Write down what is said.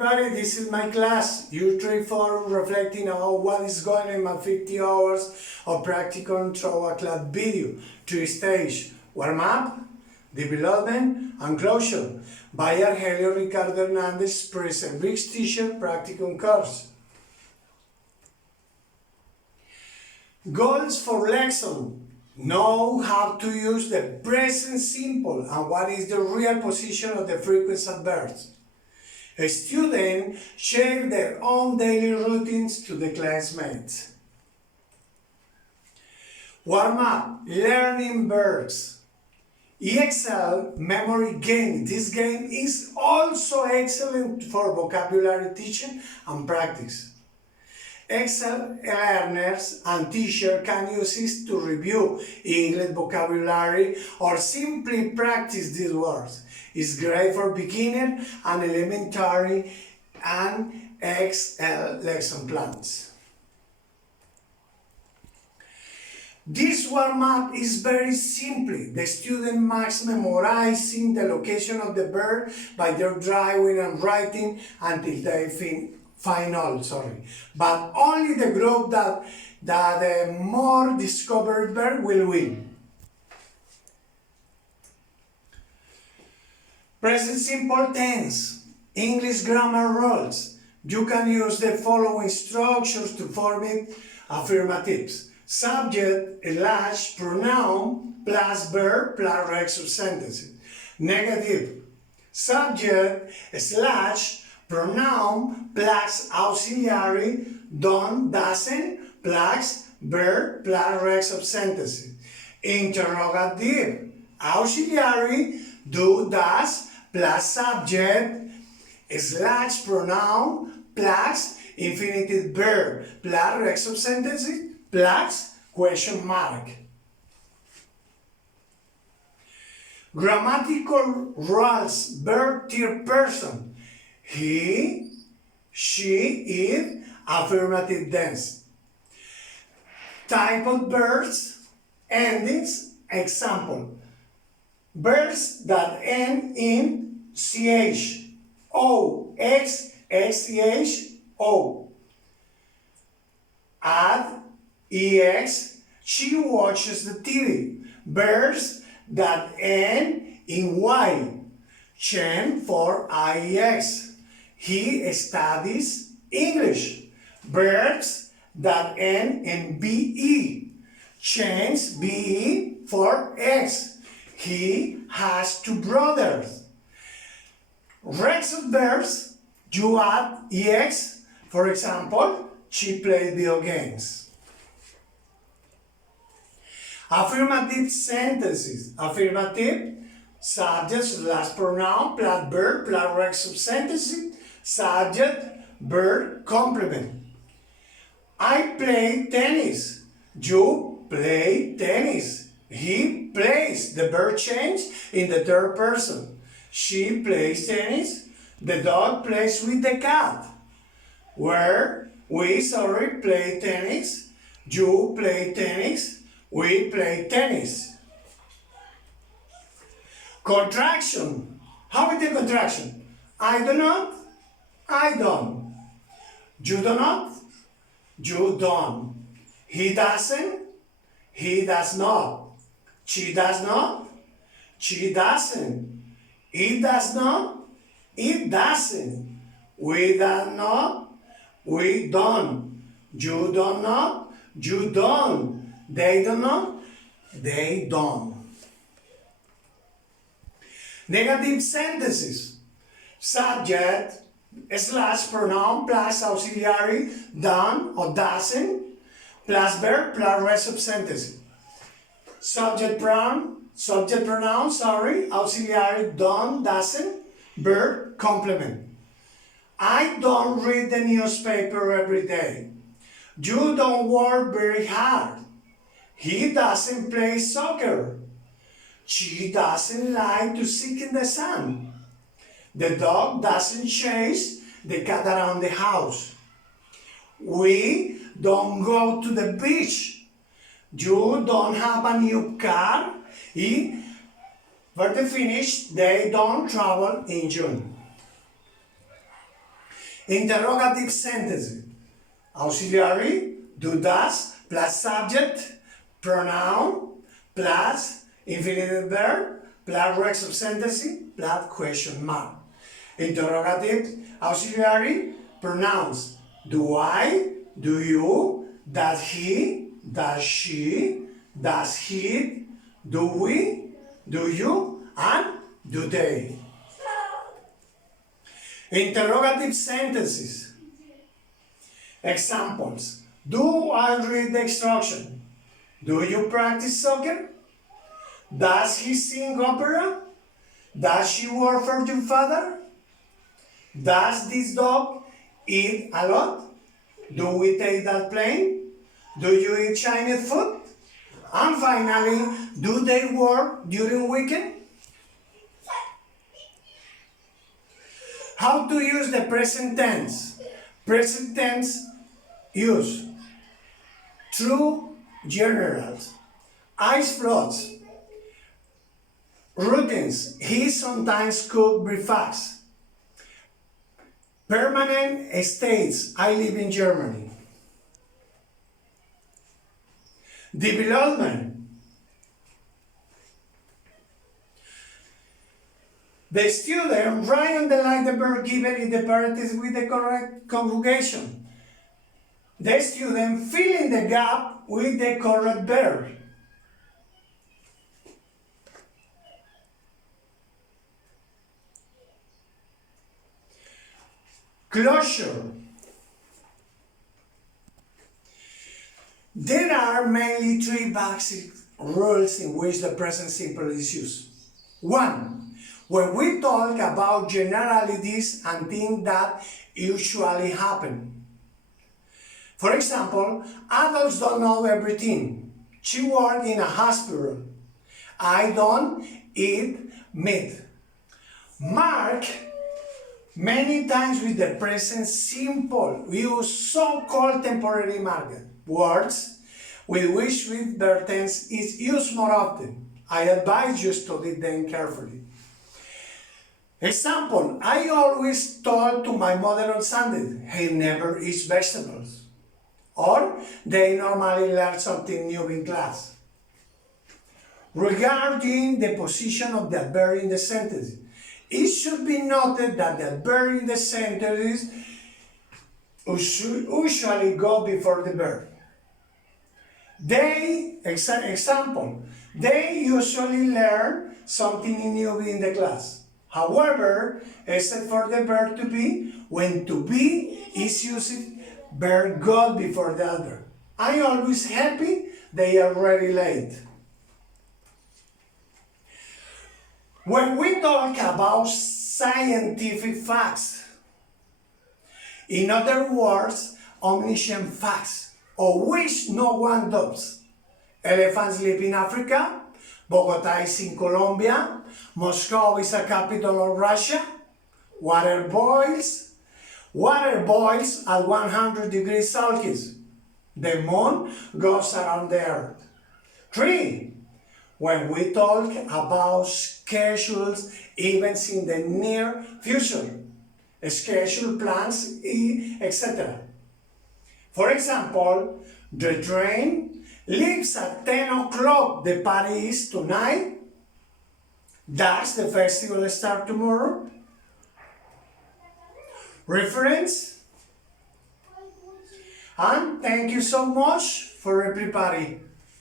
everybody, this is my class, U3Forum Reflecting on what is going on in my 50 hours of practicum through a class video. 3 stage, warm up, development, and closure by Argelio Ricardo Hernandez present Rick's teacher practicum course. Goals for lesson. Know how to use the present simple and what is the real position of the frequent adverbs. Students share their own daily routines to the classmates. Warm up, learning verbs. EXL memory game. This game is also excellent for vocabulary teaching and practice. Excel learners and teachers can use it to review English vocabulary or simply practice these words. It's great for beginner and elementary and Excel lesson plans. This warm-up is very simple. The student must memorizing the location of the verb by their driving and writing until they final, but only the group that the more discovered verb will win. Present simple tense, English grammar rules. You can use the following structures to form it affirmatives. Subject / pronoun plus verb plus rest of sentences. Negative. Subject / pronoun plus auxiliary, done, doesn't, plus verb plus rest of sentences. Interrogative, auxiliary, do, does, plus subject, / pronoun, plus infinitive verb, plus rest of sentences, plus question mark. Grammatical rules, verb third person. He, she, it, affirmative tense. Type of verbs, endings, example. Verbs that end in ch, o, x, ch, o. Add, ex, she watches the TV. Verbs that end in y, chen for iex. He studies English. Verbs that end in be, change be for x. He has 2 brothers. Rest of verbs, you add ex. For example, she plays video games. Affirmative sentences. Affirmative, subject / pronoun plus verb plus rest of sentences. Subject, verb, complement. I play tennis. You play tennis. He plays. The verb change in the third person. She plays tennis. The dog plays with the cat. We play tennis. You play tennis. We play tennis. Contraction. How is the contraction? I do not. I don't. You do not. You don't. He doesn't. He does not. She does not. She doesn't. It does not. It doesn't. We do not. We don't. You do not. You don't. They do not. They don't. Negative sentences. Subject / pronoun plus auxiliary, done or doesn't, plus verb plus rest of sentences. Subject pronoun, auxiliary, done, doesn't, verb, complement. I don't read the newspaper every day. You don't work very hard. He doesn't play soccer. She doesn't like to sit in the sun. The dog doesn't chase the cat around the house. We don't go to the beach. You don't have a new car. For the finish, they don't travel in June. Interrogative sentences. Auxiliary, do, does, plus subject, pronoun, plus infinitive verb, plus rest of sentence, plus question mark. Interrogative, auxiliary, pronouns. Do I, do you, does he, does she, does he, do we, do you, and do they. Interrogative sentences. Examples. Do I read the instruction? Do you practice soccer? Does he sing opera? Does she work for your father? Does this dog eat a lot? Do we take that plane? Do you eat Chinese food? And finally, do they work during weekend? How to use the present tense? Present tense use true generals, ice floats, routines. He sometimes cook breakfast. Permanent states. I live in Germany. Development. The student write on the line the verb given in the parentheses with the correct conjugation. The student fill in the gap with the correct verb. Closure. There are mainly three basic rules in which the present simple is used. 1. When we talk about generalities and things that usually happen. For example, adults don't know everything. She works in a hospital. I don't eat meat. Mark many times with the present simple. We use so-called temporary marker words with which with verb tense is used more often. I advise you to study them carefully. Example, I always told to my mother on Sunday, he never eats vegetables. Or they normally learn something new in class. Regarding the position of the verb in the sentence, it should be noted that the verb in the sentence usually go before the verb. Example, they usually learn something new in the class. However, except for the verb to be, when to be is used, verb go before the other. I'm always happy they are already late. When we talk about scientific facts, in other words, omniscient facts, of which no one does. Elephants live in Africa, Bogota is in Colombia, Moscow is a capital of Russia, water boils at 100 degrees Celsius. The moon goes around the earth. 3. When we talk about schedules, events in the near future, schedule plans, etc. For example, the train leaves at 10 o'clock. The party is tonight. Does the festival start tomorrow? Reference. And thank you so much for everybody.